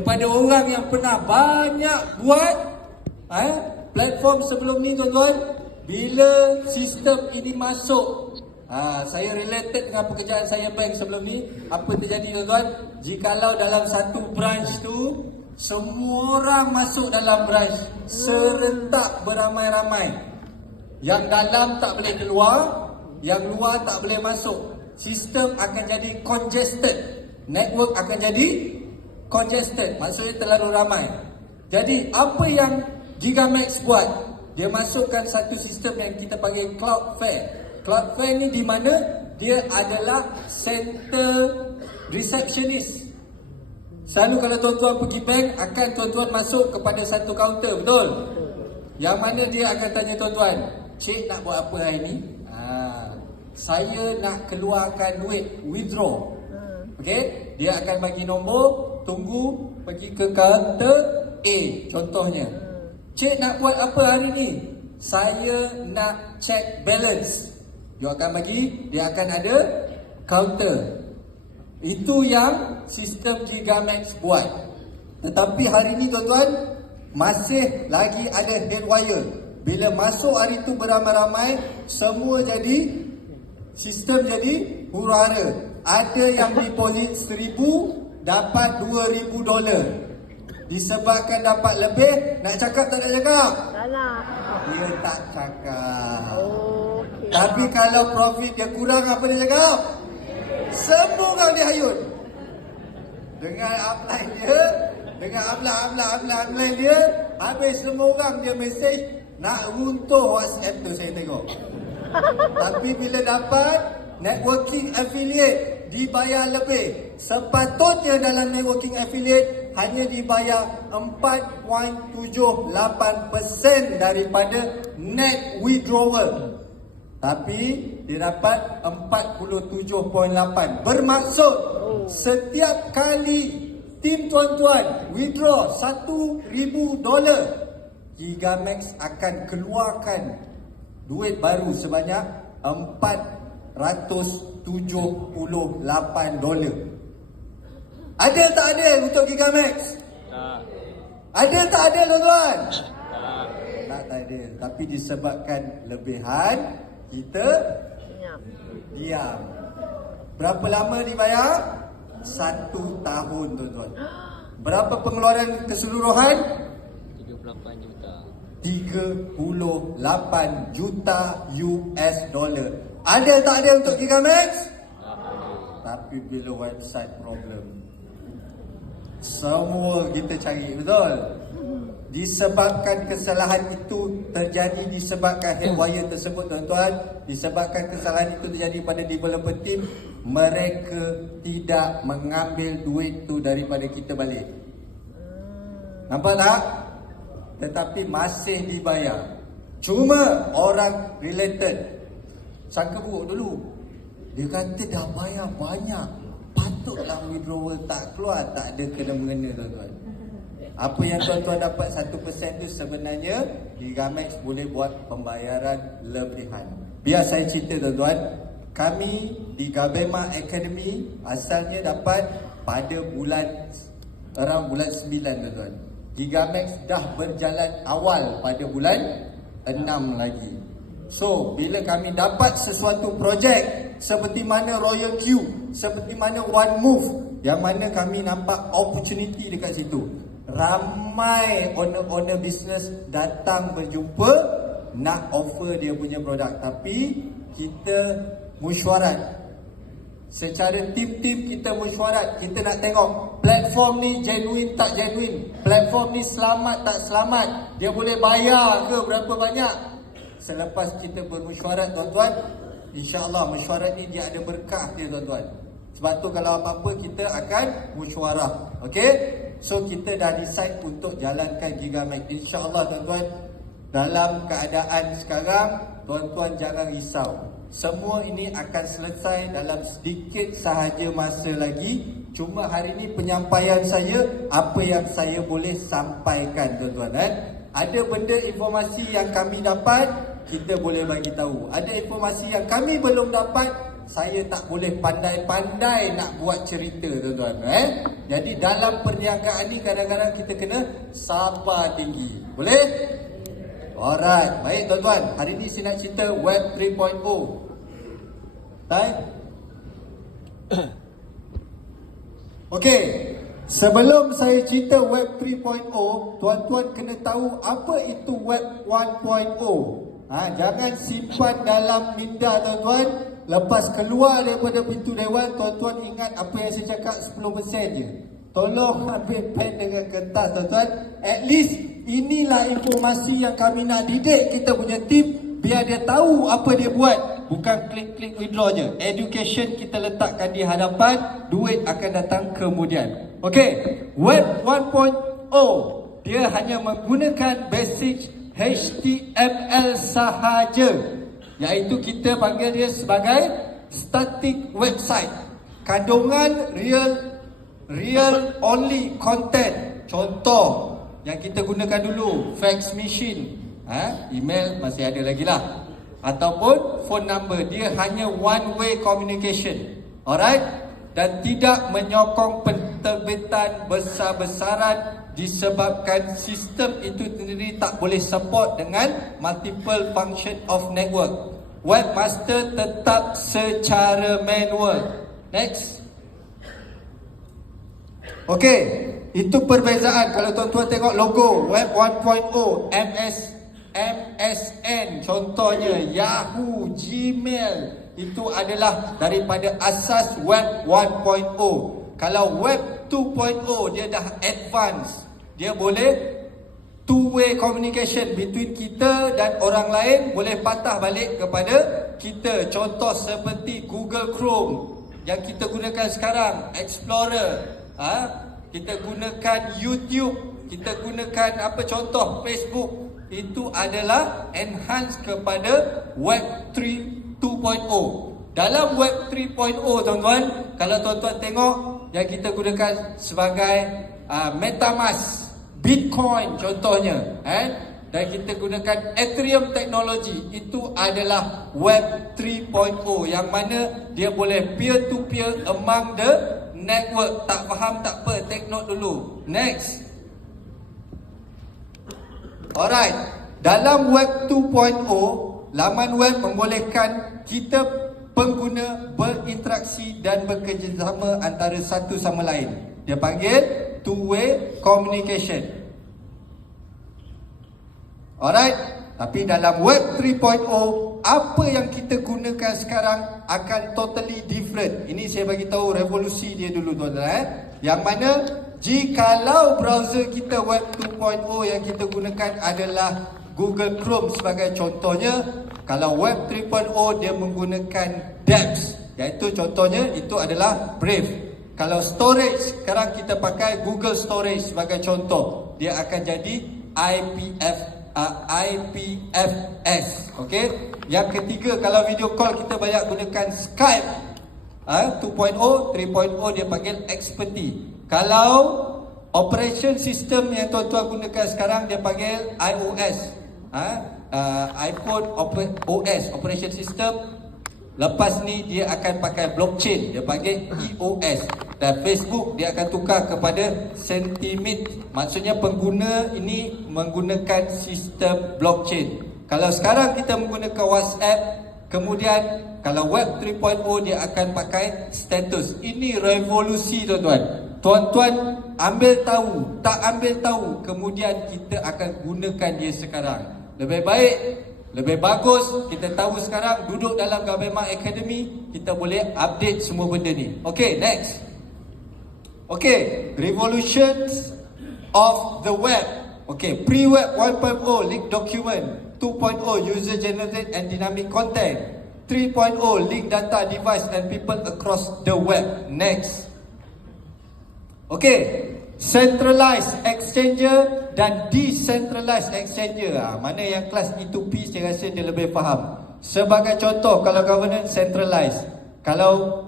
kepada orang yang pernah banyak buat platform sebelum ni tuan-tuan, bila sistem ini masuk, saya related dengan pekerjaan saya bank sebelum ni. Apa terjadi tuan-tuan? Jikalau dalam satu branch tu semua orang masuk dalam branch serentak beramai-ramai, yang dalam tak boleh keluar, yang luar tak boleh masuk, sistem akan jadi congested, network akan jadi congested, maksudnya terlalu ramai. Jadi apa yang Gigamax buat? Dia masukkan satu sistem yang kita panggil Cloudflare. Cloudflare ni di mana dia adalah center receptionist. Selalu kalau tuan-tuan pergi bank, akan tuan-tuan masuk kepada satu kaunter, betul? Yang mana dia akan tanya tuan-tuan, "Cik nak buat apa hari ni?" "Saya nak keluarkan duit, withdraw." Okey, dia akan bagi nombor, tunggu, pergi ke kaunter A contohnya. "Cik nak buat apa hari ni?" "Saya nak check balance." Dia akan bagi, dia akan ada counter. Itu yang sistem Gigamax buat. Tetapi hari ni tuan-tuan, masih lagi ada haywire. Bila masuk hari tu beramai-ramai, semua jadi, sistem jadi huru-hara. Ada yang deposit 1,000, dapat $2,000. Disebabkan dapat lebih, nak cakap tak nak cakap? Tak nak. Dia tak cakap. Okay. Tapi kalau profit dia kurang, apa dia cakap? Semua orang dia hayun. Dengan upline dia, dengan upline dia, habis semua orang dia mesej nak runtuh WhatsApp tu, saya tengok. Tapi bila dapat networking affiliate dibayar lebih, sepatutnya dalam networking affiliate hanya dibayar 4.78% daripada net withdrawal. Tapi dia dapat 47.8. Bermaksud setiap kali tim tuan-tuan withdraw $1,000, Gigamax akan keluarkan duit baru sebanyak $478. Ada tak ada untuk Gigamax? Tak. Ada tak ada tuan-tuan? Tak. Tak ada. Tapi disebabkan lebihan, kita diam. Berapa lama dibayar? 1 tahun tuan-tuan. Berapa pengeluaran keseluruhan? 38 juta. 38 juta US dollar. Ada tak ada untuk Gigamax? Tak ada. Tapi bila website problem, semua kita cari, betul? Disebabkan kesalahan itu terjadi, disebabkan haywire tersebut tuan-tuan, disebabkan kesalahan itu terjadi pada developer team, mereka tidak mengambil duit tu daripada kita balik. Nampak tak? Tetapi masih dibayar. Cuma orang related sangka buruk dulu. Dia kata dah bayar banyak, patutlah withdrawal tak keluar. Tak ada kena-mengena tuan-tuan. Apa yang tuan-tuan dapat 1% tu sebenarnya Gigamax boleh buat pembayaran lebihan. Biar saya cerita tuan-tuan, kami di Gabema Academy asalnya dapat pada bulan 9 tuan-tuan. Gigamax dah berjalan awal pada bulan 6 lagi. So, bila kami dapat sesuatu projek seperti mana Royal Q, seperti mana One Move, yang mana kami nampak opportunity dekat situ, ramai owner business datang berjumpa nak offer dia punya produk. Tapi kita mesyuarat secara tim-tim, kita mesyuarat. Kita nak tengok platform ni genuine tak genuine, platform ni selamat tak selamat, dia boleh bayar ke berapa banyak. Selepas kita bermesyuarat tuan-tuan, insya-Allah mesyuarat ni dia ada berkah dia tuan-tuan. Sebab tu kalau apa-apa kita akan mesyuarah. Okey? So kita dah decide untuk jalankan Gigamax. InsyaAllah tuan-tuan, dalam keadaan sekarang, tuan-tuan jangan risau. Semua ini akan selesai dalam sedikit sahaja masa lagi. Cuma hari ini penyampaian saya, apa yang saya boleh sampaikan tuan-tuan. Ada benda informasi yang kami dapat, kita boleh bagi tahu. Ada informasi yang kami belum dapat, saya tak boleh pandai-pandai nak buat cerita tuan-tuan. Jadi dalam perniagaan ni kadang-kadang kita kena sabar tinggi. Boleh? Alright, baik tuan-tuan. Hari ni saya nak cerita Web 3.0. Baik. Okey, sebelum saya cerita Web 3.0, tuan-tuan kena tahu apa itu Web 1.0. Jangan simpan dalam minda tuan-tuan. Lepas keluar daripada pintu dewan, tuan-tuan ingat apa yang saya cakap 10% je. Tolong ambil pen dengan kertas tuan-tuan. At least inilah informasi yang kami nak didik kita punya tim, biar dia tahu apa dia buat. Bukan klik-klik withdraw je. Education kita letakkan di hadapan, duit akan datang kemudian. Okey, Web 1.0 dia hanya menggunakan basic HTML sahaja, iaitu kita panggil dia sebagai static website. Kandungan real only content. Contoh yang kita gunakan dulu, fax machine, email masih ada lagi lah, ataupun phone number. Dia hanya one way communication. Alright, dan tidak menyokong penterbitan besar-besaran disebabkan sistem itu sendiri tak boleh support dengan multiple function of network. Webmaster tetap secara manual. Next. Okey, itu perbezaan. Kalau tuan-tuan tengok logo Web 1.0, MSN contohnya, Yahoo, Gmail, itu adalah daripada asas Web 1.0. Kalau Web 2.0 dia dah advance. Dia boleh two-way communication between kita dan orang lain, boleh patah balik kepada kita. Contoh seperti Google Chrome yang kita gunakan sekarang, Explorer, kita gunakan YouTube, kita gunakan apa contoh Facebook. Itu adalah enhance kepada Web 3.2.0. Dalam Web 3.0 tuan-tuan, kalau tuan-tuan tengok yang kita gunakan sebagai MetaMask, Bitcoin contohnya, dan kita gunakan Ethereum teknologi, itu adalah Web 3.0 yang mana dia boleh peer to peer among the network. Tak faham tak apa, take note dulu. Next. Alright, dalam Web 2.0, laman web membolehkan kita pengguna berinteraksi dan bekerjasama antara satu sama lain. Dia panggil two-way communication. Alright, tapi dalam Web 3.0, apa yang kita gunakan sekarang akan totally different. Ini saya bagi tahu revolusi dia dulu tuan-tuan. Yang mana jikalau browser kita Web 2.0 yang kita gunakan adalah Google Chrome sebagai contohnya, kalau Web 3.0 dia menggunakan dApps, iaitu contohnya itu adalah Brave. Kalau storage, sekarang kita pakai Google Storage sebagai contoh, dia akan jadi IPFS. Okey. Yang ketiga, kalau video call kita banyak gunakan Skype. 2.0, 3.0 dia panggil Expertise. Kalau operation system yang tuan-tuan gunakan sekarang dia panggil iOS. iPhone OS, operation system. Lepas ni dia akan pakai blockchain, dia panggil EOS. Dan Facebook dia akan tukar kepada Sentiment. Maksudnya pengguna ini menggunakan sistem blockchain. Kalau sekarang kita menggunakan WhatsApp, kemudian kalau Web 3.0 dia akan pakai status. Ini revolusi tuan-tuan. Tuan-tuan ambil tahu, tak ambil tahu, kemudian kita akan gunakan dia sekarang. Lebih baik, lebih bagus kita tahu sekarang, duduk dalam Government Academy, kita boleh update semua benda ni. Okay, next. Okay, revolutions of the web. Okay, pre-web 1.0 link document, 2.0 user generated and dynamic content, 3.0 link data device and people across the web. Next. Okay, centralized exchanger dan decentralized exchanger. Mana yang kelas E2P saya rasa dia lebih faham. Sebagai contoh, kalau governance centralized, kalau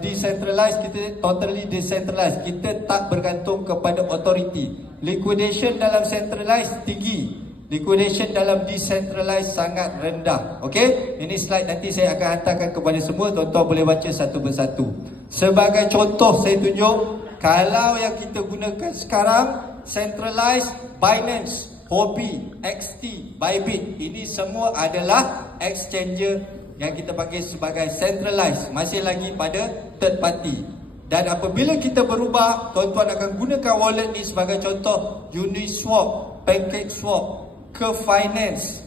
decentralized, kita totally decentralized, kita tak bergantung kepada authority. Liquidation dalam centralized tinggi, Liquidation dalam decentralized sangat rendah. Okey, ini slide nanti saya akan hantarkan kepada semua, tuan-tuan boleh baca satu persatu. Sebagai contoh saya tunjuk, kalau yang kita gunakan sekarang centralized, Binance, Huobi, XT, Bybit, ini semua adalah exchanger yang kita panggil sebagai centralized, masih lagi pada third party. Dan apabila kita berubah, tuan-tuan akan gunakan wallet ni sebagai contoh Uniswap, PancakeSwap, Curve Finance,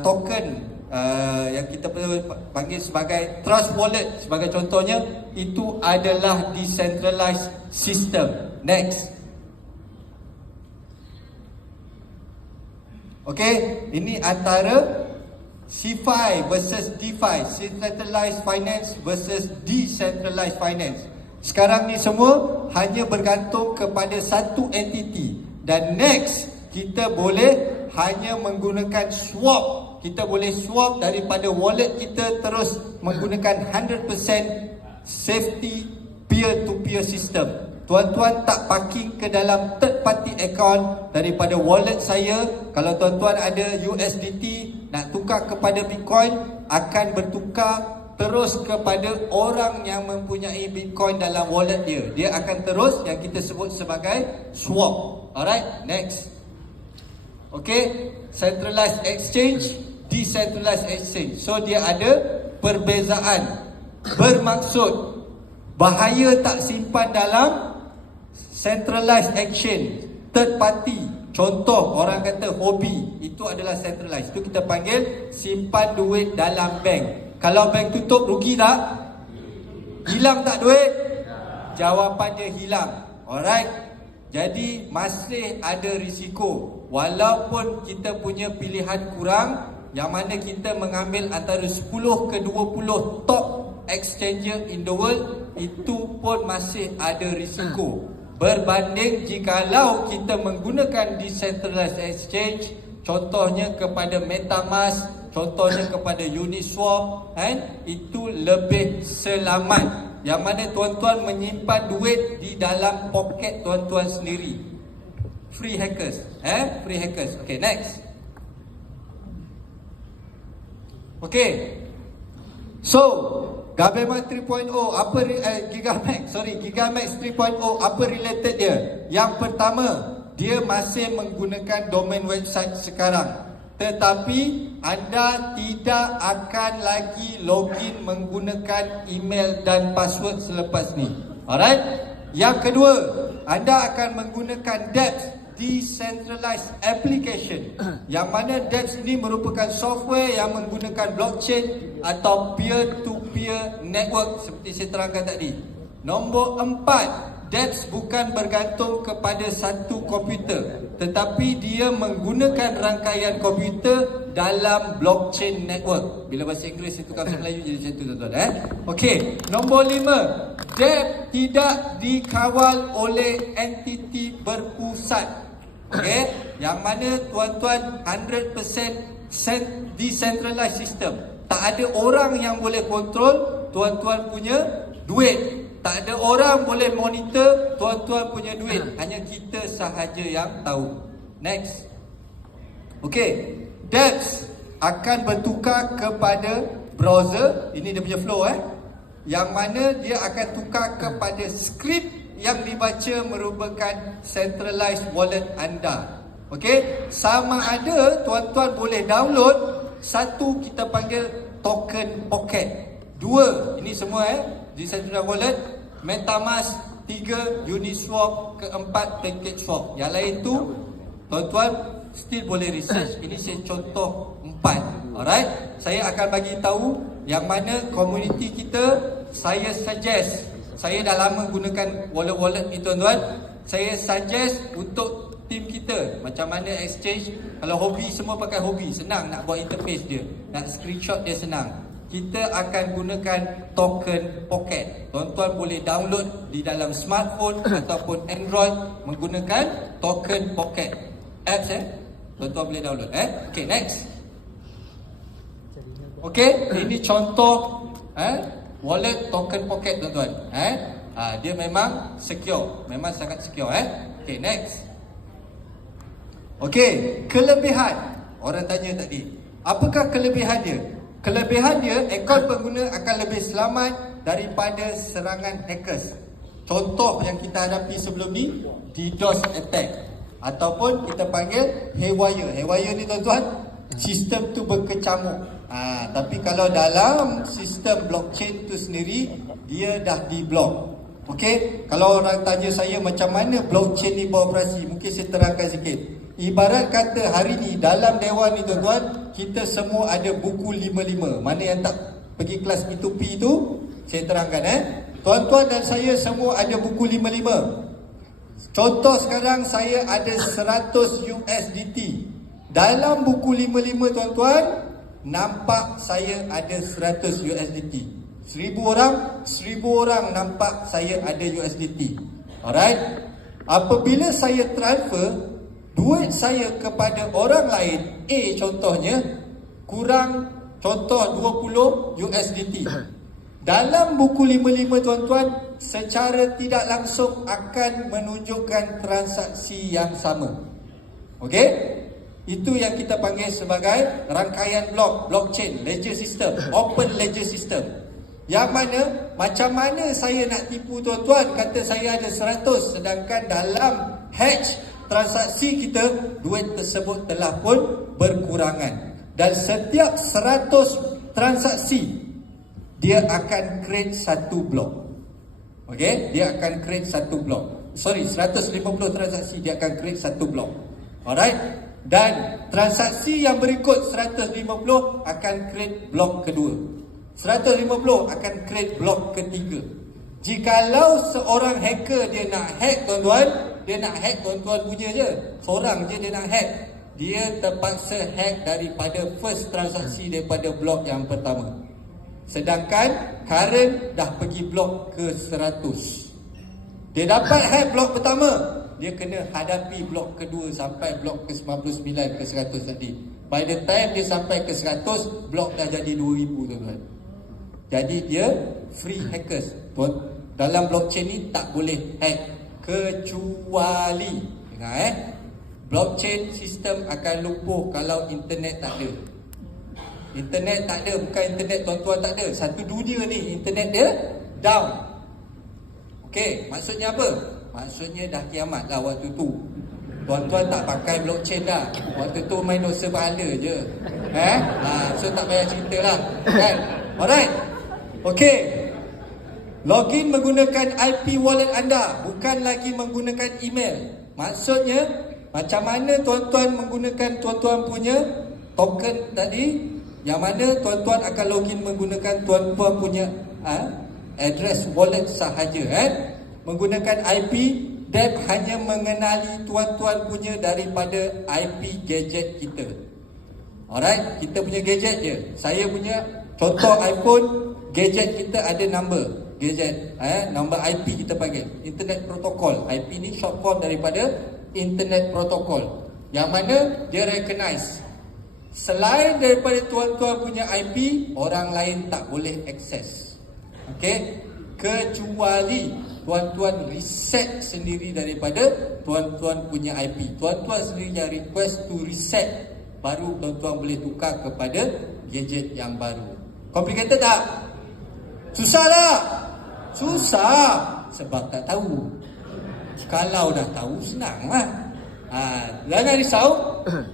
token yang kita panggil sebagai Trust Wallet sebagai contohnya, itu adalah decentralized system. Next. Okay, ini antara CeFi versus DeFi, Centralized Finance versus Decentralized Finance. Sekarang ni semua hanya bergantung kepada satu entiti. Dan next, kita boleh hanya menggunakan swap. Kita boleh swap daripada wallet kita terus menggunakan 100% safety peer-to-peer system. Tuan-tuan tak parking ke dalam third party account daripada wallet saya. Kalau tuan-tuan ada USDT nak tukar kepada Bitcoin, akan bertukar terus kepada orang yang mempunyai Bitcoin dalam wallet dia. Dia akan terus yang kita sebut sebagai swap. Alright, next. Okay, centralized exchange, decentralized exchange. So dia ada perbezaan. Bermaksud bahaya tak simpan dalam centralized exchange, third party. Contoh orang kata Huobi, itu adalah centralized. Itu kita panggil simpan duit dalam bank. Kalau bank tutup, rugi tak? Hilang tak duit? Jawapannya hilang. Alright. Jadi masih ada risiko. Walaupun kita punya pilihan kurang, yang mana kita mengambil antara 10 ke 20 top exchanger in the world, itu pun masih ada risiko. Berbanding jikalau kita menggunakan decentralized exchange, contohnya kepada MetaMask, contohnya kepada Uniswap, itu lebih selamat. Yang mana tuan-tuan menyimpan duit di dalam poket tuan-tuan sendiri. Free hackers, free hackers. Okay, next. Okay. So, Gabema 3.0 apa Gigamax 3.0 apa related dia? Yang pertama, dia masih menggunakan domain website sekarang. Tetapi anda tidak akan lagi login menggunakan email dan password selepas ni. Alright? Yang kedua, anda akan menggunakan DApps, Decentralized Application. Yang mana DApps ini merupakan software yang menggunakan blockchain atau peer-to-peer network seperti saya terangkan tadi. Nombor 4, DApps bukan bergantung kepada satu komputer, tetapi dia menggunakan rangkaian komputer dalam blockchain network. Bila bahasa Inggeris itu bahasa Melayu jadi macam tu, tuan-tuan. Okey, nombor 5, DApps tidak dikawal oleh entiti berpusat. Okey, yang mana tuan-tuan 100% decentralized system. Tak ada orang yang boleh kontrol tuan-tuan punya duit. Tak ada orang boleh monitor tuan-tuan punya duit. Hanya kita sahaja yang tahu. Next. Okey, DApps akan bertukar kepada browser. Ini dia punya flow yang mana dia akan tukar kepada skrip yang dibaca merupakan centralized wallet anda. Okey, sama ada tuan-tuan boleh download. Satu kita panggil token pocket. Dua, ini semua decentralized wallet. MetaMask, 3 Uniswap, keempat PancakeSwap. Yang lain tu tuan-tuan still boleh research. Ini saya contoh 4. Alright, saya akan bagi tahu yang mana community kita. Saya suggest, saya dah lama gunakan wallet-wallet ni tuan-tuan. Saya suggest untuk tim kita macam mana exchange. Kalau Huobi, semua pakai Huobi, senang nak buat interface dia, nak screenshot dia senang. Kita akan gunakan token pocket. Tuan-tuan boleh download di dalam smartphone ataupun Android menggunakan token pocket apps. Tuan-tuan boleh download. Okay, next. Okay, ini contoh wallet token pocket tuan-tuan. Dia memang secure, memang sangat secure. Okay, next. Okey, kelebihan. Orang tanya tadi, apakah kelebihan dia? Kelebihan dia, akaun pengguna akan lebih selamat daripada serangan hackers. Contoh yang kita hadapi sebelum ni, DDoS attack ataupun kita panggil haywire. Haywire ni tuan-tuan, sistem tu berkecamuk. Tapi kalau dalam sistem blockchain tu sendiri, dia dah di-block. Okey, kalau orang tanya saya macam mana blockchain ni beroperasi, mungkin saya terangkan sikit. Ibarat kata hari ni dalam dewan ni tuan-tuan, kita semua ada buku 55. Mana yang tak pergi kelas P2P tu, saya terangkan Tuan-tuan dan saya semua ada buku 55. Contoh sekarang saya ada 100 USDT. Dalam buku 55 tuan-tuan, nampak saya ada 100 USDT. 1,000 orang nampak saya ada USDT. Alright. Apabila saya transfer duit saya kepada orang lain, A contohnya, kurang contoh 20 USDT. Dalam buku 55 tuan-tuan, secara tidak langsung akan menunjukkan transaksi yang sama. Okey? Itu yang kita panggil sebagai rangkaian blok, blockchain, ledger system, open ledger system. Yang mana, macam mana saya nak tipu tuan-tuan, kata saya ada 100, sedangkan dalam hatch transaksi kita, duit tersebut telah pun berkurangan. Dan setiap 100 transaksi, dia akan create satu blok. Okey, dia akan create satu blok. 150 transaksi dia akan create satu blok. Alright. Dan transaksi yang berikut 150 akan create blok kedua. 150 akan create blok ketiga. Jikalau seorang hacker dia nak hack tuan-tuan, dia nak hack tuan-tuan punya je. Seorang je dia nak hack. Dia terpaksa hack daripada first transaksi daripada blok yang pertama. Sedangkan current dah pergi blok ke 100. Dia dapat hack blok pertama, dia kena hadapi blok kedua sampai blok ke 99 ke 100 tadi. By the time dia sampai ke 100, blok dah jadi 2000 tuan-tuan. Jadi dia free hackers. Dalam blockchain ni tak boleh hack kecuali, dengar blockchain sistem akan lumpuh kalau internet tak ada. Internet tak ada, bukan internet tuan-tuan tak ada. Satu dunia ni internet dia down. Okey, maksudnya apa? Maksudnya dah kiamat lah waktu tu. Tuan-tuan tak pakai blockchain dah. Waktu tu main dosa pahala je. So tak payah cerita lah. Kan? Alright. Okey. Login menggunakan IP wallet anda, bukan lagi menggunakan email. Maksudnya, macam mana tuan-tuan menggunakan tuan-tuan punya token tadi, yang mana tuan-tuan akan login menggunakan tuan-tuan punya address wallet sahaja. Menggunakan IP, Deb hanya mengenali tuan-tuan punya daripada IP gadget kita. Alright, kita punya gadget je. Saya punya contoh iPhone, gadget kita ada number gadget, number IP kita panggil Internet Protocol. IP ni short form daripada Internet Protocol, yang mana dia recognize selain daripada tuan-tuan punya IP, orang lain tak boleh akses. Okey, kecuali tuan-tuan reset sendiri daripada tuan-tuan punya IP. Tuan-tuan sendiri yang request to reset, baru tuan-tuan boleh tukar kepada gadget yang baru. Complicated tak? Susah tak? Susah sebab tak tahu. Kalau dah tahu, senang lah. Jangan risau.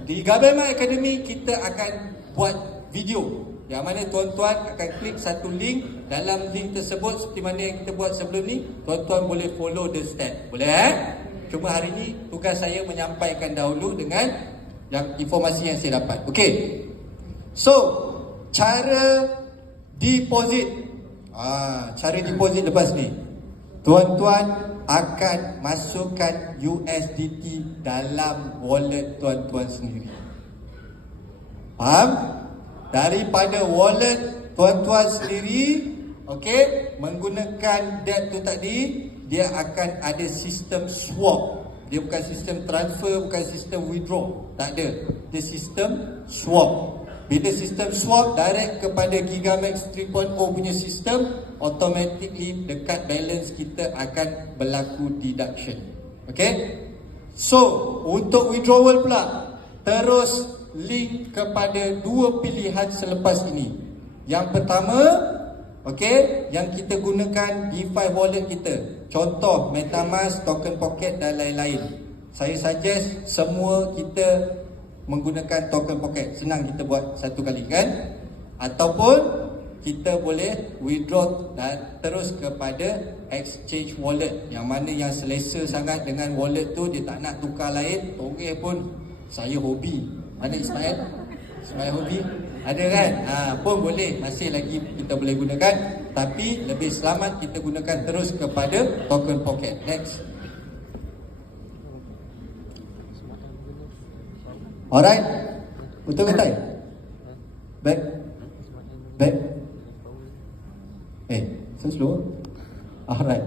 Di Government Academy kita akan buat video yang mana tuan-tuan akan klik satu link. Dalam link tersebut, seperti mana yang kita buat sebelum ni, tuan-tuan boleh follow the step. Boleh Cuma hari ni tugas saya menyampaikan dahulu dengan yang informasi yang saya dapat. Okey. So, cara deposit. Cara deposit lepas ni, tuan-tuan akan masukkan USDT dalam wallet tuan-tuan sendiri. Faham? Daripada wallet tuan-tuan sendiri, okey, menggunakan debt tu tadi, dia akan ada sistem swap. Dia bukan sistem transfer, bukan sistem withdraw. Tak ada. Dia sistem swap. Bila sistem swap direct kepada Gigamax 3.0 punya sistem, automatically dekat balance kita akan berlaku deduction. Okay? So, untuk withdrawal pula, terus link kepada dua pilihan selepas ini. Yang pertama, okey, yang kita gunakan DeFi wallet kita. Contoh MetaMask, Token Pocket dan lain-lain. Saya suggest semua kita menggunakan Token Pocket. Senang kita buat satu kali kan? Ataupun kita boleh withdraw dan terus kepada exchange wallet, yang mana yang selesa sangat dengan wallet tu, dia tak nak tukar lain. Okey pun saya hobi. Mana Ismail? Ismail hobi? Ada kan? Pun boleh, masih lagi kita boleh gunakan, tapi lebih selamat kita gunakan terus kepada Token Pocket. Next. Alright. Betul ke tak? Baik. Baik. So slow. Alright.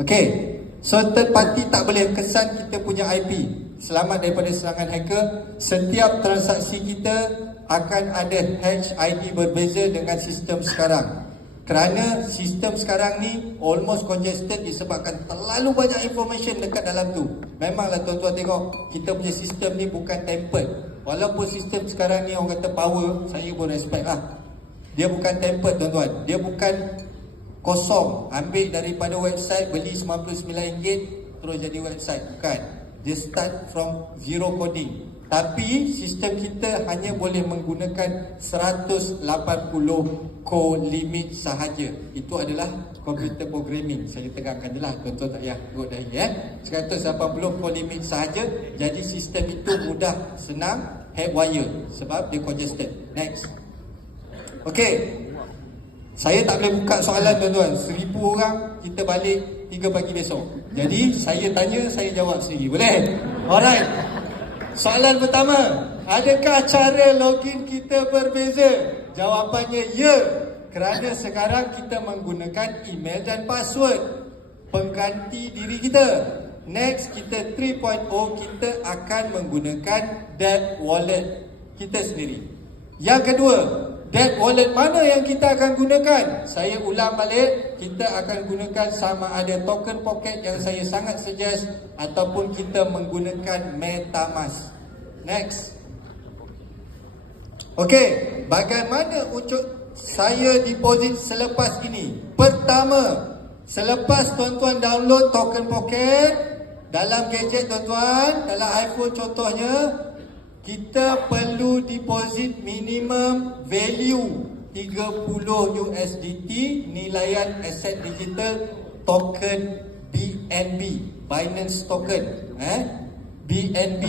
Okay. So third party tak boleh kesan kita punya IP. Selamat daripada serangan hacker. Setiap transaksi kita akan ada hash ID berbeza dengan sistem sekarang. Kerana sistem sekarang ni almost congested disebabkan terlalu banyak information dekat dalam tu. Memanglah tuan-tuan tengok, kita punya sistem ni bukan tempered. Walaupun sistem sekarang ni orang kata power, saya pun respect lah. Dia bukan tempered tuan-tuan. Dia bukan kosong, ambil daripada website, beli RM99 terus jadi website. Bukan. Dia start from zero coding. Tapi sistem kita hanya boleh menggunakan 180 core limit sahaja. Itu adalah computer programming. Saya tegakkan je lah, tuan-tuan tak payah ikut dari 180 core limit sahaja. Jadi sistem itu mudah, senang, hardwire sebab dia congested. Next. Okay, saya tak boleh buka soalan tuan-tuan. 1000 orang, kita balik 3 pagi besok. Jadi saya tanya, saya jawab sendiri. Boleh? Alright. Soalan pertama, adakah cara login kita berbeza? Jawapannya ya, kerana sekarang kita menggunakan email dan password pengganti diri kita. Next, kita 3.0, kita akan menggunakan Deb Wallet kita sendiri. Yang kedua, Deb Wallet mana yang kita akan gunakan? Saya ulang balik, kita akan gunakan sama ada Token Pocket yang saya sangat suggest, ataupun kita menggunakan MetaMask. Next. Okey, bagaimana untuk saya deposit selepas ini? Pertama, selepas tuan-tuan download Token Pocket dalam gadget tuan-tuan, dalam iPhone contohnya, kita perlu deposit minimum value 30 USDT nilaian aset digital token BNB, Binance Token, BNB,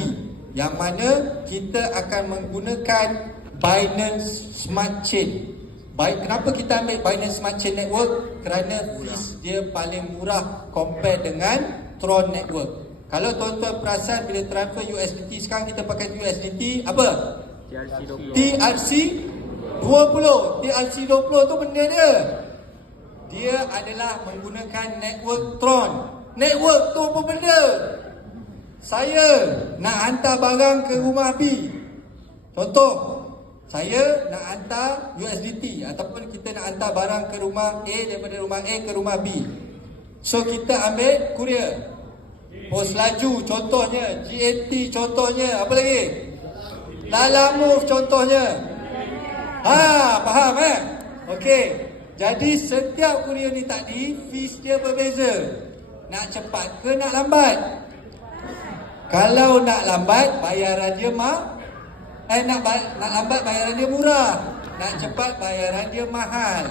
yang mana kita akan menggunakan Binance Smart Chain. Baik, kenapa kita ambil Binance Smart Chain Network? Kerana fees dia paling murah compare dengan Tron Network. Kalau tuan-tuan perasan, bila transfer USDT, sekarang kita pakai USDT apa? TRC 20. TRC 20 tu benda dia. Dia adalah menggunakan network Tron. Network tu apa benda? Saya nak hantar barang ke rumah B. Contoh, saya nak hantar USDT, ataupun kita nak hantar barang ke rumah A, daripada rumah A ke rumah B. So kita ambil courier, Pos Laju contohnya, GAT contohnya, apa lagi? Lalamove contohnya. Faham Okey. Jadi setiap courier ni tadi fees dia berbeza. Nak cepat ke nak lambat? Kalau nak lambat bayaran dia nak lambat bayaran dia murah. Nak cepat bayaran dia mahal.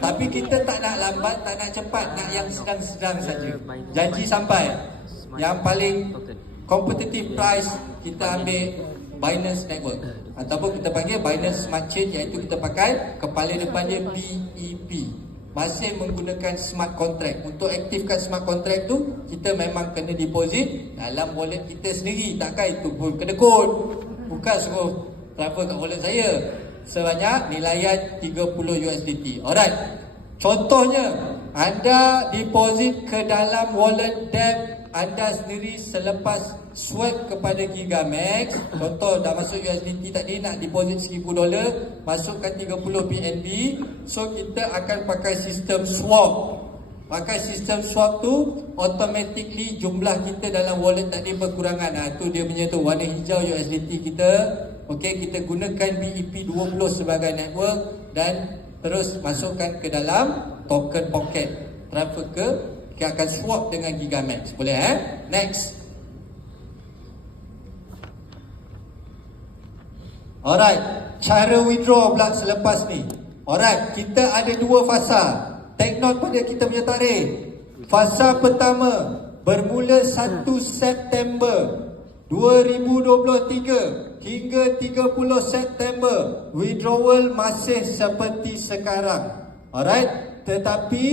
Tapi kita tak nak lambat, tak nak cepat, nak yang sedang-sedang saja. Janji sampai. Yang paling competitive price kita ambil Binance Network, ataupun kita panggil Binance Smart Chain, iaitu kita pakai kepala depannya BEP. Masih menggunakan smart contract. Untuk aktifkan smart contract tu, kita memang kena deposit dalam wallet kita sendiri. Takkan itu pun kena kod. Bukan suruh transfer kat wallet saya. Sebanyak nilaian 30 USDT. Alright. Contohnya, anda deposit ke dalam wallet Deb anda sendiri selepas swipe kepada Gigamax. Contoh, dah masuk USDT tadi, nak deposit $1000, masukkan 30 BNB. So kita akan pakai sistem swap. pakai sistem swap tu, automatically jumlah kita dalam wallet tadi berkurangan. Tu dia punya tu, warna hijau USDT kita. Okey, kita gunakan BEP20 sebagai network dan terus masukkan ke dalam token pocket. Transfer kita akan swap dengan Gigamax. Boleh Next. Alright, cara withdraw pula selepas ni. Alright, kita ada dua fasa. Take note pada kita punya tarikh. Fasa pertama bermula 1 September 2023 hingga 30 September. Withdrawal masih seperti sekarang. Alright, tetapi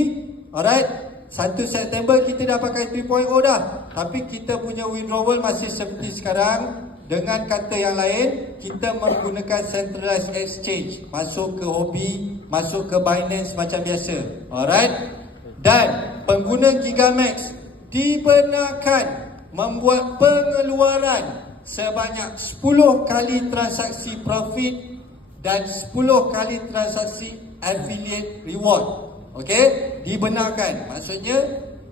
alright, 1 September kita dah pakai 3.0 dah. Tapi kita punya withdrawal masih seperti sekarang. Dengan kata yang lain, kita menggunakan centralized exchange. Masuk ke Huobi, masuk ke Binance macam biasa. Alright. Dan pengguna Gigamax dibenarkan membuat pengeluaran sebanyak 10 kali transaksi profit dan 10 kali transaksi affiliate reward. Okey, dibenarkan. Maksudnya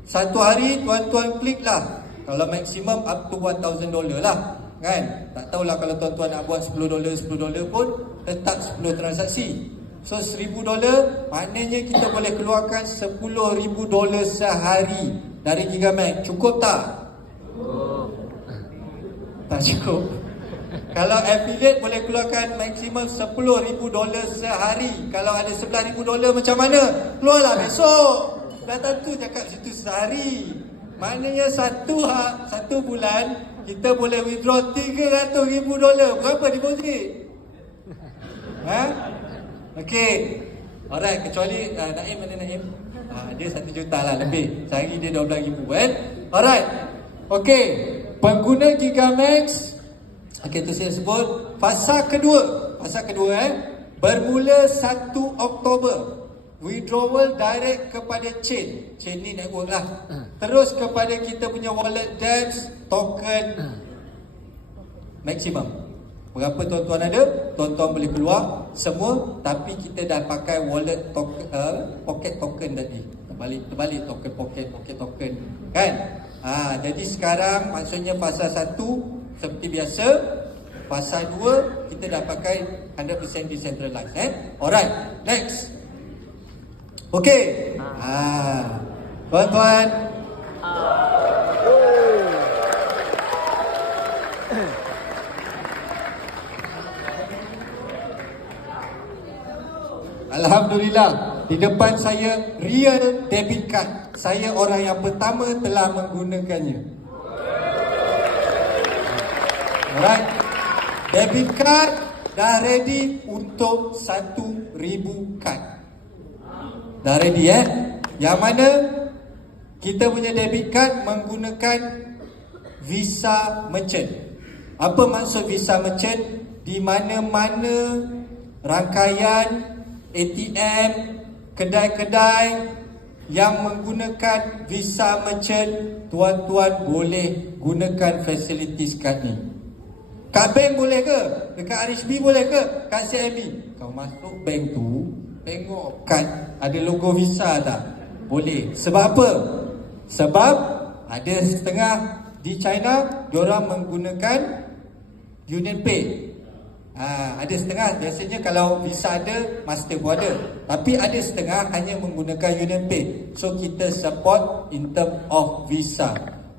satu hari tuan-tuan klik lah. Kalau maksimum up to $1,000 lah. Kan? Tak tahulah kalau tuan-tuan nak buat $10 pun tetap 10 transaksi. So $1,000 maknanya kita boleh keluarkan $10,000 sehari dari Gigamax. Cukup tak? Tak cukup. Kalau affiliate boleh keluarkan maksimum $10,000 sehari. Kalau ada $11,000 macam mana? Keluarlah besok. Dah tentu cakap situ sehari. Maknanya satu bulan kita boleh withdraw $300,000. Berapa deposit? Okey. Alright, kecuali Naim mana Naim? Dia 1 juta lah lebih. Sehari dia 12,000 kan? Alright. Okey. Pengguna Gigamax, okey tu saya sebut fasa kedua. Fasa kedua bermula 1 Oktober. Withdrawal direct kepada chain ni network lah. Terus kepada kita punya wallet debts token maksimum. Berapa tuan-tuan ada, tuan-tuan boleh keluar semua. Tapi kita dah pakai wallet token, pocket token tadi. Terbalik token pocket token kan. Jadi sekarang maksudnya fasa 1 seperti biasa. Fasa 2 kita dah pakai 100% decentralized. Alright, next. Okey. Tuan-tuan. Alhamdulillah, di depan saya real debit card. Saya orang yang pertama telah menggunakannya. Alright. Debit card dah ready untuk 1,000 card. Dah ready Yang mana kita punya debit card menggunakan Visa Merchant. Apa maksud Visa Merchant? Di mana-mana rangkaian ATM, kedai-kedai yang menggunakan Visa Merchant, tuan-tuan boleh gunakan facilities card ni. Kat bank boleh ke? Dekat RHB boleh ke? Kat CIMB? Kau masuk bank tu, tengok kad ada logo Visa tak? Boleh. Sebab apa? Sebab ada setengah di China diorang menggunakan UnionPay. Ada setengah, biasanya kalau Visa ada, Master pun ada. Tapi ada setengah hanya menggunakan UnionPay. So kita support in term of Visa.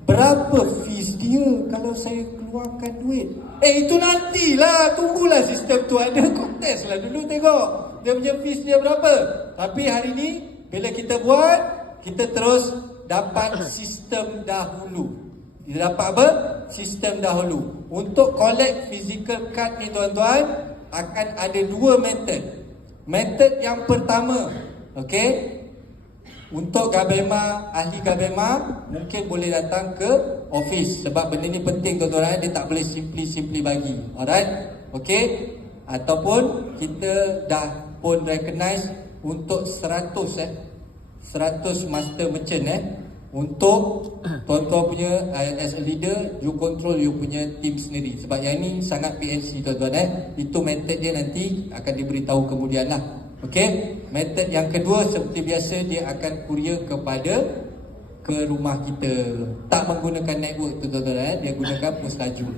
Berapa fees dia kalau saya keluarkan duit? Itu nantilah, tunggulah sistem tu ada, kontes lah dulu tengok dia punya fees dia berapa. Tapi hari ni bila kita buat, kita terus dapat sistem dahulu. Dia dapat apa? Sistem dahulu. Untuk collect physical card ni tuan-tuan, akan ada dua method. Method yang pertama, okey, untuk Gabema, ahli Gabema mungkin boleh datang ke office. Sebab benda ni penting tuan-tuan, dia tak boleh simply bagi. Alright? Okey? Ataupun kita dah pun recognize untuk 100 master merchant untuk tuan-tuan punya as a leader, you control you punya team sendiri. Sebab yang ni sangat PNC tuan-tuan Itu method dia nanti akan diberitahu kemudian lah. Okey, method yang kedua seperti biasa dia akan courier ke rumah kita. Tak menggunakan network tu tuan-tuan, dia gunakan pos laju.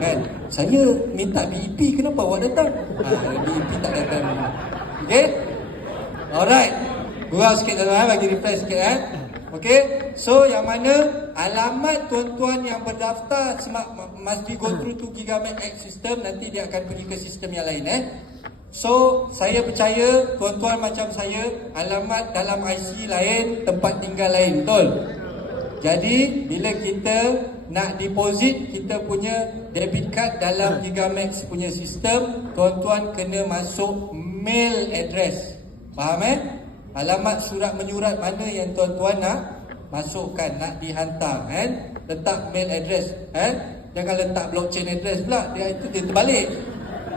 Kan. Saya minta BEP, kenapa awak datang? BEP tak datang. Okey? Alright. Gurau sikit tuan-tuan, bagi refresh sikit Okey. So yang mana alamat tuan-tuan yang berdaftar must go through 2 GB X system, nanti dia akan pergi ke sistem yang lain So, saya percaya tuan-tuan macam saya, alamat dalam IC lain, tempat tinggal lain, betul? Jadi, bila kita nak deposit kita punya debit card dalam Gigamax punya sistem, tuan-tuan kena masuk mail address. Faham Alamat surat menyurat mana yang tuan-tuan nak masukkan, nak dihantar letak mail address Jangan letak blockchain address pula, dia terbalik.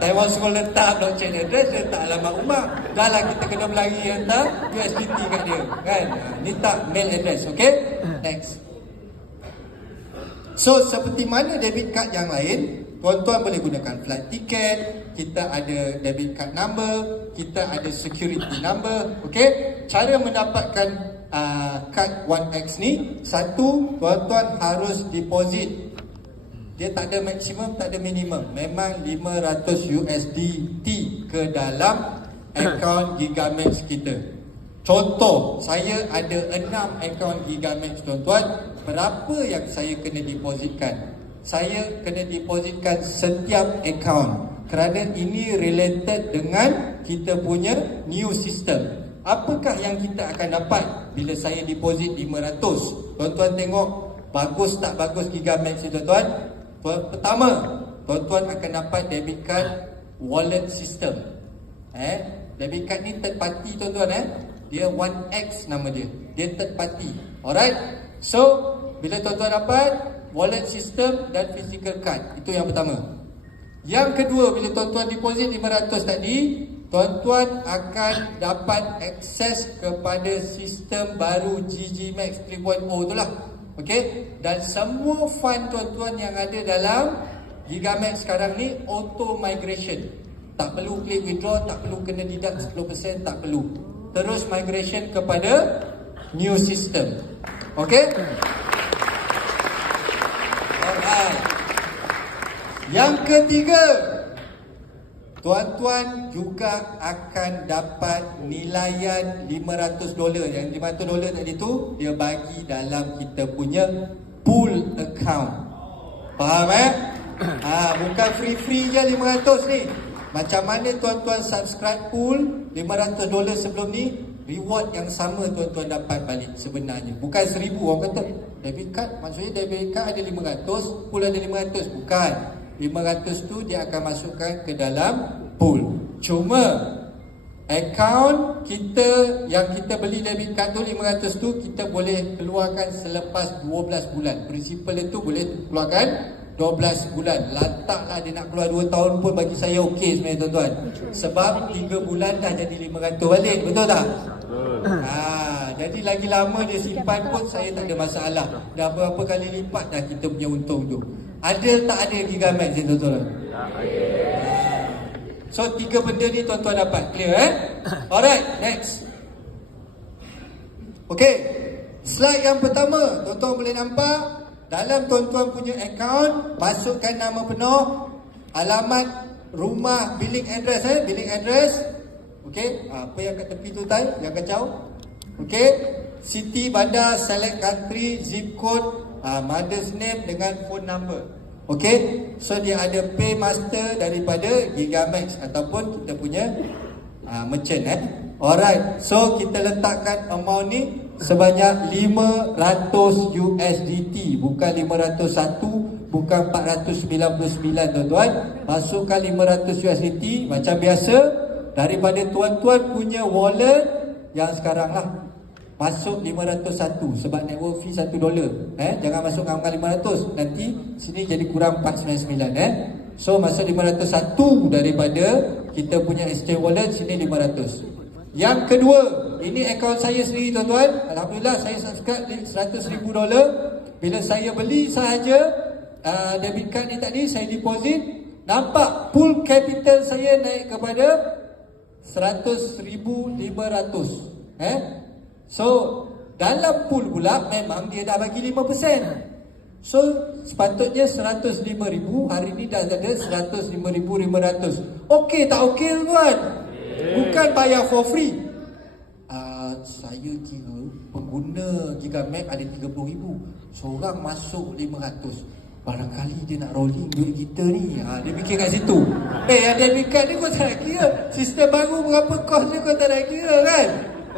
Taiwan suruh letak blockchain address, letak alamat rumah. Dah lah kita kena berlari hantar USDT kat dia kan. Ni tak mail address. Okay, next. So seperti mana debit card yang lain, tuan-tuan boleh gunakan flight ticket, kita ada debit card number, kita ada security number. Okay, cara mendapatkan card 1X ni, satu, tuan-tuan harus deposit. Dia tak ada maksimum, tak ada minimum. Memang 500 USDT ke dalam akaun Gigamax kita. Contoh, saya ada 6 akaun Gigamax tuan-tuan. Berapa yang saya kena depositkan? Saya kena depositkan setiap akaun, kerana ini related dengan kita punya new system. Apakah yang kita akan dapat bila saya deposit 500? Tuan-tuan tengok bagus tak bagus Gigamax ni tuan-tuan? Pertama, tuan-tuan akan dapat debit card wallet system. Debit card ni third party tuan-tuan Dia 1X nama dia. Dia third party. Alright. So, bila tuan-tuan dapat wallet system dan physical card, itu yang pertama. Yang kedua, bila tuan-tuan deposit 500 tadi, tuan-tuan akan dapat akses kepada sistem baru GGMax 3.0 tu lah. Okey, dan semua fund tuan-tuan yang ada dalam Gigamax sekarang ni auto migration. Tak perlu klik withdraw, tak perlu kena deduct 10%, tak perlu. Terus migration kepada new system. Okey? Alright. Yang ketiga, tuan-tuan juga akan dapat nilaian $500. Yang $500 tadi tu dia bagi dalam kita punya pool account. Faham bukan free-free je 500 ni. Macam mana tuan-tuan subscribe pool $500 sebelum ni, reward yang sama tuan-tuan dapat balik sebenarnya. Bukan 1000 orang kata debit card, maksudnya debit card ada 500, pool ada 500. Bukan. 500 tu dia akan masukkan ke dalam pool. Cuma akaun kita yang kita beli debit card tu 500 tu kita boleh keluarkan selepas 12 bulan. Prinsipal itu boleh keluarkan 12 bulan. Letaklah dia nak keluar 2 tahun pun bagi saya okey sebenarnya tuan-tuan. Sebab 3 bulan dah jadi 500 balik, betul tak? Jadi lagi lama dia simpan pun saya tak ada masalah. Dah berapa kali lipat dah kita punya untung tu. Ada tak ada Gigamax ni tuan-tuan? So 3 benda ni tuan-tuan dapat. Clear Alright, next. Okay, slide yang pertama tuan-tuan boleh nampak, dalam tuan-tuan punya akaun masukkan nama penuh, alamat rumah, billing address billing address. Okay, apa yang kat tepi tu Tai, yang kacau. Okay, city, bandar, select country, zip code, mother's name dengan phone number. Okay, so dia ada paymaster daripada Gigamax ataupun kita punya merchant Alright, so kita letakkan amount ni sebanyak 500 USDT, bukan 501, bukan 499 tuan-tuan. Masukkan 500 USDT macam biasa daripada tuan-tuan punya wallet yang sekarang lah. Masuk 501 sebab network fee $1. Jangan masuk dengan 500, nanti sini jadi kurang 499 So masuk 501 daripada kita punya exchange wallet, sini 500. Yang kedua, ini akaun saya sendiri tuan-tuan. Alhamdulillah saya subscribe $100,000. Bila saya beli sahaja debit card ni tadi, saya deposit, nampak pool capital saya naik kepada 100,500. So dalam pool pula memang dia dah bagi 5%. So sepatutnya 105,000, hari ni dah ada 105,500. Okey tak okey tuan? Bukan bayar for free. Saya kira pengguna Gigamed ada 30,000, seorang masuk 500. Barangkali dia nak rolling duit kita ni. Dia fikir kat situ. Yang debit card ni kau tak nak kira. Sistem baru berapa kos ni kau tak nak kira kan?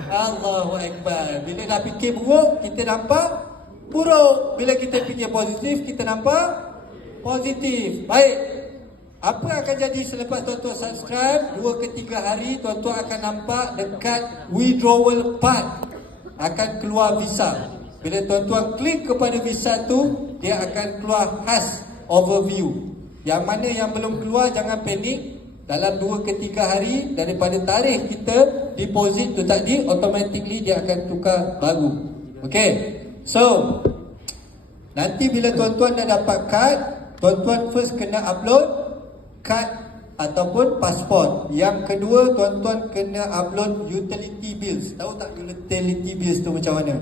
Allahu Akbar. Bila dah fikir buruk, kita nampak buruk. Bila kita fikir positif, kita nampak positif. Baik. Apa akan jadi selepas tuan-tuan subscribe 2 ke 3 hari, tuan-tuan akan nampak dekat withdrawal part akan keluar visa. Bila tuan-tuan klik kepada visa tu, dia akan keluar khas overview. Yang mana yang belum keluar jangan panik. Dalam 2 ke 3 hari daripada tarikh kita deposit tu tadi, automatically dia akan tukar baru. Okay. So nanti bila tuan-tuan dah dapat kad, tuan-tuan first kena upload kad ataupun pasport. Yang kedua, tuan-tuan kena upload utility bills. Tahu tak utility bills tu macam mana?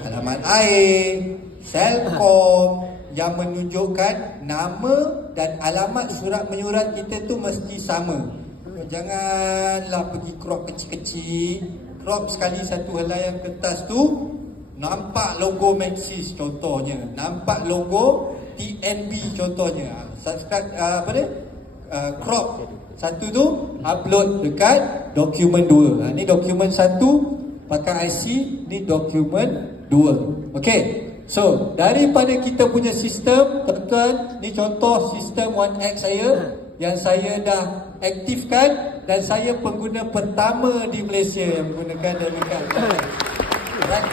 Alamat air, Selcom, yang menunjukkan nama dan alamat surat menyurat kita tu mesti sama. Janganlah pergi crop kecil-kecil. Crop sekali satu helaian kertas tu nampak logo Maxis contohnya, nampak logo TNB contohnya. Subscribe crop satu tu upload dekat dokumen 2. Ni dokumen 1 pakai IC, ni dokumen 2. Okey. So, daripada kita punya sistem, tuan-tuan, ni contoh sistem 1X saya yang saya dah aktifkan dan saya pengguna pertama di Malaysia yang menggunakan debit card. Right?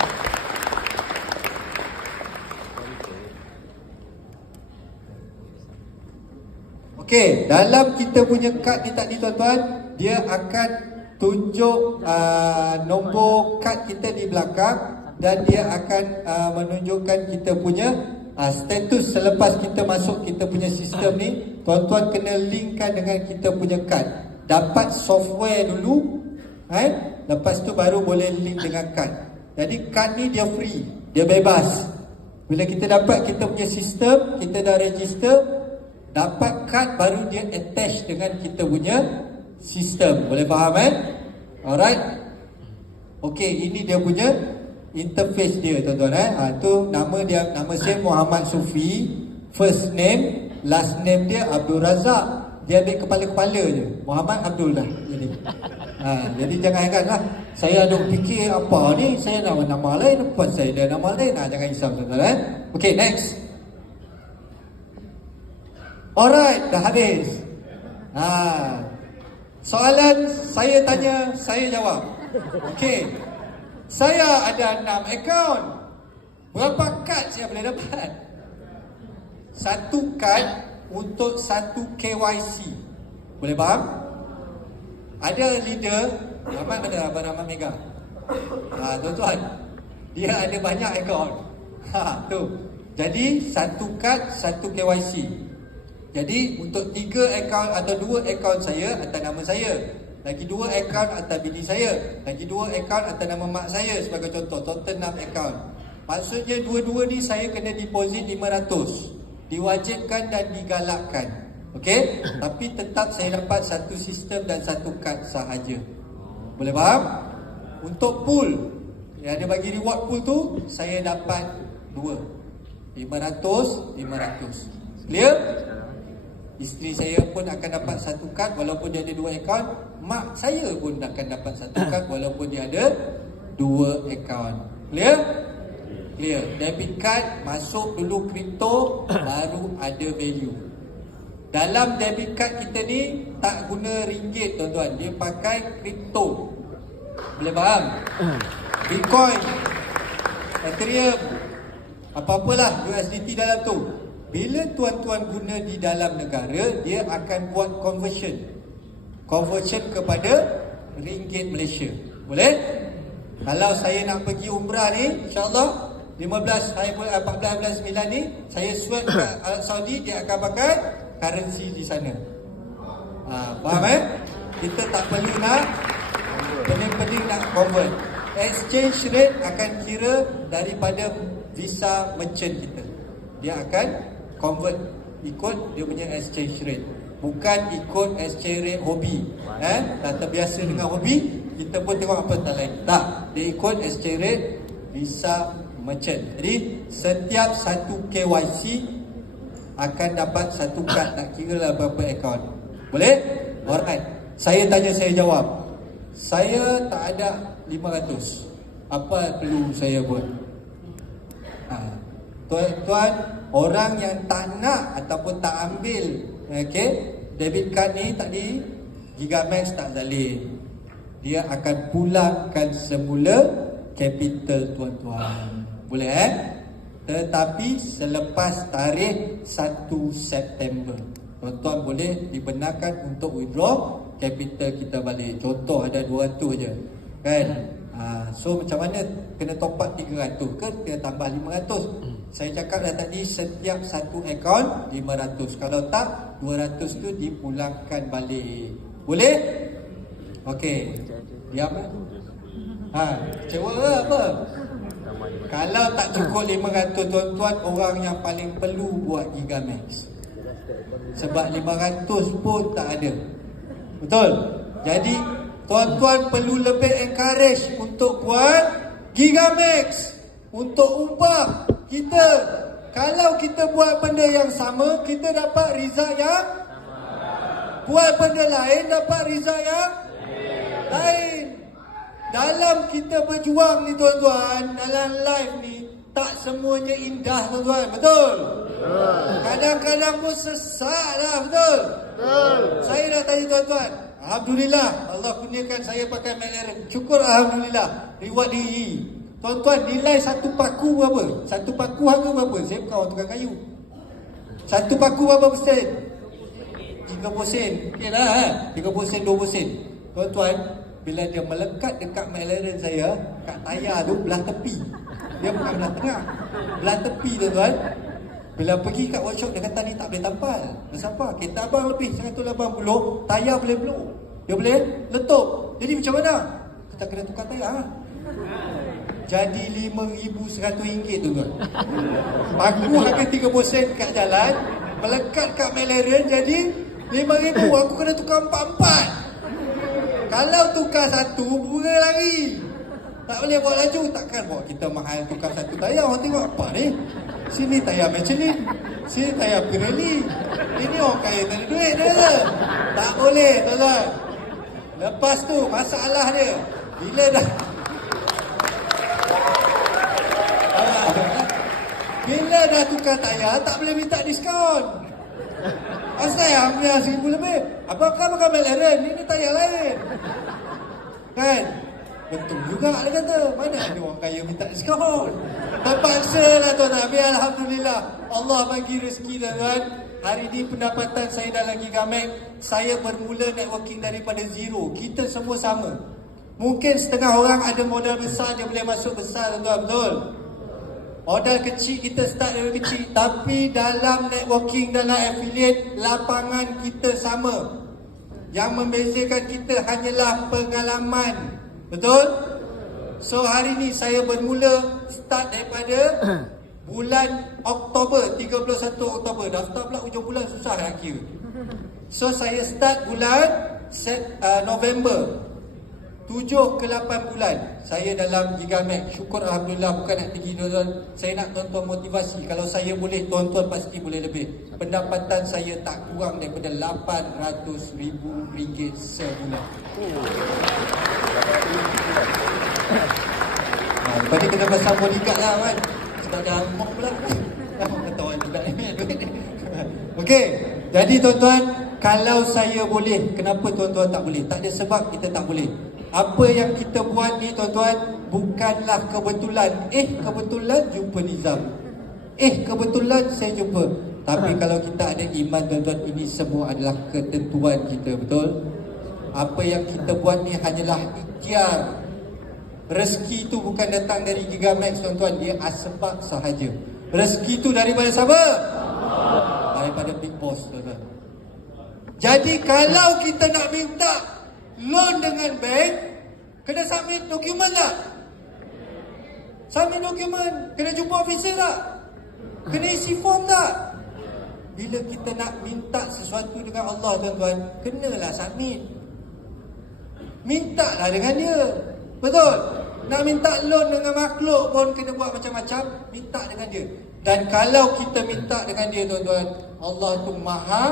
Okey, dalam kita punya kad ni tadi tuan-tuan, dia akan tunjuk nombor kad kita di belakang dan dia akan menunjukkan kita punya status selepas kita masuk kita punya sistem ni. Tuan-tuan kena linkkan dengan kita punya kad. Dapat software dulu, lepas tu baru boleh link dengan kad. Jadi kad ni dia free, dia bebas. Bila kita dapat kita punya sistem, kita dah register, dapat kad baru dia attach dengan kita punya sistem. Boleh faham Alright. Okey, ini dia punya interface dia tuan-tuan. Tu nama dia, nama saya Muhammad Sufi. First name, last name dia Abdul Razak. Dia ambil kepala-kepala je, Muhammad Abdul dah. Jadi jangan ingatlah saya ada fikir apa ni, saya nama lain, lepas saya ada nama lain. Jangan risau tuan-tuan. Okey, next. Alright, dah habis. Soalan saya tanya, saya jawab. Okey. Saya ada 6 akaun. Berapa kad saya boleh dapat? Satu kad untuk satu KYC. Boleh faham? Ada leader, Rahmat ada Abang Rahmat Mega. Tuan-tuan, dia ada banyak akaun. Tu. Jadi satu kad, satu KYC. Jadi untuk 3 akaun atau 2 akaun saya atas nama saya, lagi 2 akaun atas bini saya, lagi 2 akaun atas nama mak saya sebagai contoh, total 6 akaun. Maksudnya dua-dua ni saya kena deposit 500. Diwajibkan dan digalakkan. Okey? Tapi tetap saya dapat satu sistem dan satu kad sahaja. Boleh faham? Untuk pool yang ada bagi reward pool tu, saya dapat 2. 500. Clear? Isteri saya pun akan dapat satu kad walaupun dia ada 2 akaun. Mak saya pun akan dapat satu kad walaupun dia ada 2 akaun. Clear? Clear. Debit card masuk dulu kripto, baru ada value. Dalam debit card kita ni tak guna ringgit tuan-tuan, dia pakai kripto. Boleh faham? Bitcoin, Ethereum, apa-apalah USDT dalam tu. Bila tuan-tuan guna di dalam negara, dia akan buat conversion kepada ringgit Malaysia. Boleh? Kalau saya nak pergi umrah ni, insyaAllah 14 bulan 9 ni, saya swipe ke Arab Saudi, dia akan pakai currency di sana. Faham Kita tak perlu nak, pening-pening nak convert. Exchange rate akan kira daripada visa merchant kita. Dia akan convert ikut dia punya exchange rate. Bukan ikut exchange rate hobi. Dah terbiasa dengan hobi, kita pun tengok apa tak lain. Tak, dia ikut exchange rate visa merchant. Jadi setiap satu KYC akan dapat satu kad, tak kira lah berapa akaun. Boleh? Alright. Saya tanya, saya jawab. Saya tak ada 500. Apa perlu saya buat? Tuan-tuan, orang yang tak nak ataupun tak ambil debit card ni tadi, Gigamax tak salin. Dia akan pulangkan semula capital tuan-tuan. Boleh Tetapi selepas tarikh 1 September, tuan-tuan boleh dibenarkan untuk withdraw capital kita balik. Contoh ada 200 je kan. So macam mana, kena top up 300 ke kena tambah 500? Saya cakap dah tadi, setiap satu akaun 500. Kalau tak, 200 tu dipulangkan balik. Boleh? Okey. Diam kecewa ke apa? Kalau tak cukup 500 tuan-tuan, orang yang paling perlu buat Gigamax. Sebab 500 pun tak ada. Betul? Jadi tuan-tuan perlu lebih encourage untuk buat Gigamax, untuk ubah kita. Kalau kita buat benda yang sama, kita dapat result yang buat benda lain, dapat result yang lain. Dalam kita berjuang ni tuan-tuan, dalam live ni, tak semuanya indah tuan-tuan. Betul? Kadang-kadang pun sesak lah. Betul? Saya dah tanya tuan-tuan, alhamdulillah Allah kurniakan saya pakai McLaren. Syukur alhamdulillah. Reward diri. Tuan-tuan, nilai satu paku berapa? Satu paku harga berapa? Saya bukan orang tukang kayu. Satu paku berapa sen? 30 sen. Okey lah 30 sen, 20 sen. Tuan-tuan, bila dia melekat dekat McLaren saya, kat tayar tu belah tepi. Dia bukan belah tengah, belah tepi tuan-tuan. Bila pergi kat workshop, dia kata ni tak boleh tampal. Kenapa? Kereta abang lebih 180, tayar boleh blow. Dia boleh letup. Jadi macam mana? Kita kena tukar tayar. Jadi RM5,100 tuan-tuan. Paku harga 30 sen kat jalan, melekat kat McLaren jadi RM5,000. Aku kena tukar 4-4. Kalau tukar satu, bunga lagi. Tak boleh buat laju. Takkan buat kita mahal tukar satu tayar. Orang tengok apa ni? Sini tayar Michelin, sini tayar Pirelli. Ini orang kaya tak ada duit dia. Tak boleh tuan-tuan. Lepas tu masalah dia, bila dah tukar tayar, tak boleh minta diskaun. Asal yang ambil RM1,000 lebih. Abang kan pakai McLaren, ini tayar lain. Kan? Betul juga dia kata. Mana ada orang kaya minta diskaun? Terpaksa lah tuan-tuan. Tapi alhamdulillah, Allah bagi rezeki tuan-tuan. Hari ini pendapatan saya dalam Gigamax, saya bermula networking daripada zero. Kita semua sama. Mungkin setengah orang ada modal besar, dia boleh masuk besar tuan-tuan. Betul? Modal kecil, kita start dari kecil. Tapi dalam networking, dalam affiliate, lapangan kita sama. Yang membezakan kita hanyalah pengalaman. Betul? So hari ni saya bermula start daripada bulan Oktober, 31 Oktober. Daftar pula hujung bulan, susah nak kira. So saya start bulan November. 7 ke 8 bulan saya dalam Gigamax. Syukur alhamdulillah, bukan nak tinggi tuan-tuan. Saya nak tuan-tuan motivasi. Kalau saya boleh, tuan-tuan pasti boleh lebih. Pendapatan saya tak kurang daripada RM800,000 sebulan. Lepas ni kena pasal bodyguard lah kan. Sebab dah mok pula. Ketawa juga ni. Okey, jadi tuan-tuan, kalau saya boleh, kenapa tuan-tuan tak boleh? Tak ada sebab kita tak boleh. Apa yang kita buat ni tuan-tuan bukanlah kebetulan. Kebetulan jumpa Nizam. Kebetulan saya jumpa. Tapi kalau kita ada iman tuan-tuan, ini semua adalah ketentuan kita. Betul? Apa yang kita buat ni hanyalah ikhtiar. Rezeki tu bukan datang dari Gigamax tuan-tuan. Dia asbab sahaja. Rezeki tu daripada siapa? Daripada Big Boss tuan-tuan. Jadi kalau kita nak minta loan dengan bank, kena submit dokumen tak? Submit dokumen, kena jumpa officer tak? Kena isi form tak? Bila kita nak minta sesuatu dengan Allah, tuan-tuan, kenalah submit. Mintalah dengan dia. Betul? Nak minta loan dengan makhluk pun kena buat macam-macam. Minta dengan dia. Dan kalau kita minta dengan dia, tuan-tuan, Allah tu maha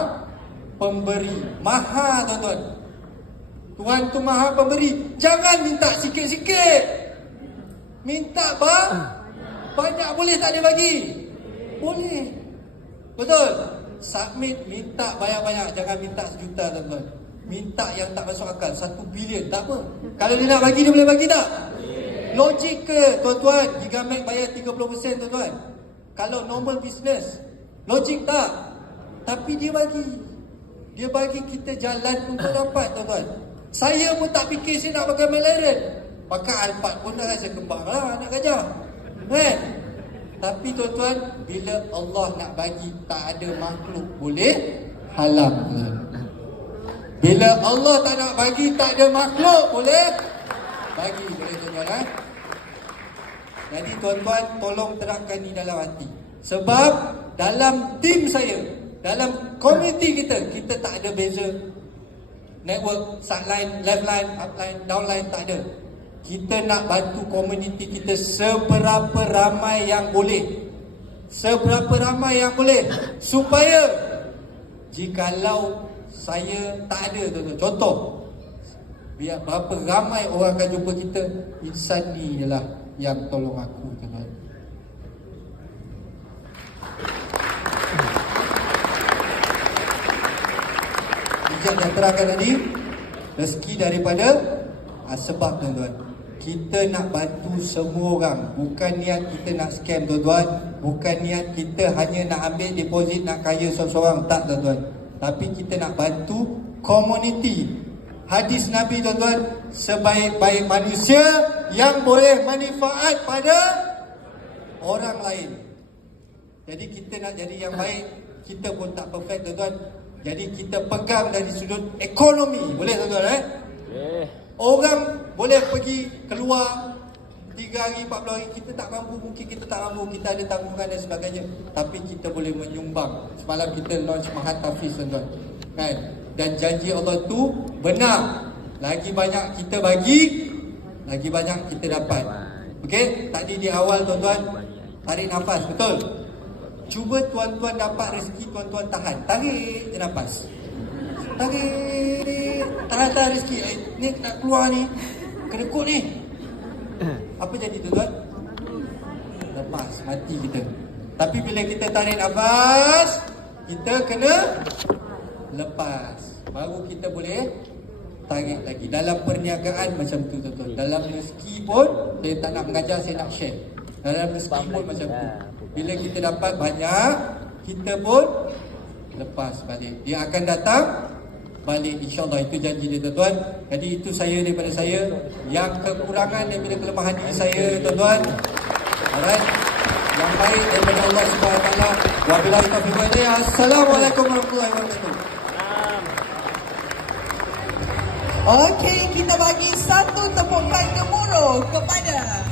pemberi. Maha, tuan-tuan. Tuhan tu maha pemberi. Jangan minta sikit-sikit. Minta banyak boleh tak dia bagi? Boleh. Betul? Submit, minta banyak-banyak. Jangan minta 1 juta, tuan-tuan. Minta yang tak masuk akal, 1 bilion, tak apa. Kalau dia nak bagi, dia boleh bagi tak? Logik ke, tuan-tuan? Gigamek bayar 30%, tuan-tuan. Kalau normal business, logik tak? Tapi dia bagi. Dia bagi kita jalan untuk dapat, tuan-tuan. Saya pun tak fikir saya nak pakai McLaren. Pakai Alphard pun dah rasa kembang lah anak gajah. Kan? Tapi tuan-tuan, bila Allah nak bagi, tak ada makhluk boleh halang, tuan. Bila Allah tak nak bagi, tak ada makhluk boleh bagi. Boleh, tuan-tuan? Jadi tuan-tuan, tolong terapkan ni dalam hati. Sebab dalam tim saya, dalam komuniti kita, kita tak ada beza network, sideline, left line, upline, downline, tak ada. Kita nak bantu komuniti kita seberapa ramai yang boleh. Seberapa ramai yang boleh. Supaya jikalau saya tak ada, tuan-tuan, contoh, biar berapa ramai orang akan jumpa kita, insan ni ialah yang tolong aku, tuan-tuan. Bijak dah terangkan tadi, rezeki daripada sebab, tuan-tuan, kita nak bantu semua orang. Bukan niat kita nak scam, tuan-tuan. Bukan niat kita hanya nak ambil deposit, nak kaya seorang-seorang. Tak, tuan-tuan. Tapi kita nak bantu komuniti. Hadis Nabi, tuan-tuan, sebaik-baik manusia yang boleh manfaat pada orang lain. Jadi kita nak jadi yang baik. Kita pun tak perfect, tuan-tuan. Jadi kita pegang dari sudut ekonomi. Boleh, tuan-tuan? Orang boleh pergi keluar 3 hari, 40 hari. Kita tak mampu, mungkin kita tak mampu, kita ada tanggungan dan sebagainya. Tapi kita boleh menyumbang. Semalam kita launch Mahat Hafiz, tuan-tuan, kan? Dan janji Allah tu benar. Lagi banyak kita bagi, lagi banyak kita dapat. Okey? Tadi di awal, tuan-tuan, tarik nafas, betul? Cuba tuan-tuan dapat rezeki, tuan-tuan tahan. Tarik je nafas. Tarik. Tahan rezeki. Ni nak keluar ni. Kedekut ni. Apa jadi, tuan-tuan? Lepas, mati kita. Tapi bila kita tarik nafas, kita kena lepas. Baru kita boleh tarik lagi. Dalam perniagaan macam tu, tuan-tuan. Dalam rezeki pun, saya tak nak mengajar, saya nak share. Dalam rezeki pun macam tu. Bila kita dapat banyak, kita pun lepas balik. Dia akan datang balik, insyaAllah. Itu janji dia, tuan-tuan. Jadi itu saya daripada saya. Yang kekurangan daripada kelemahan diri saya, tuan-tuan. Alright. Yang baik daripada Allah SWT. Wabillahi taufiq wal hidayah. Assalamualaikum warahmatullahi wabarakatuh. Okey, kita bagi satu tepukan gemuruh kepada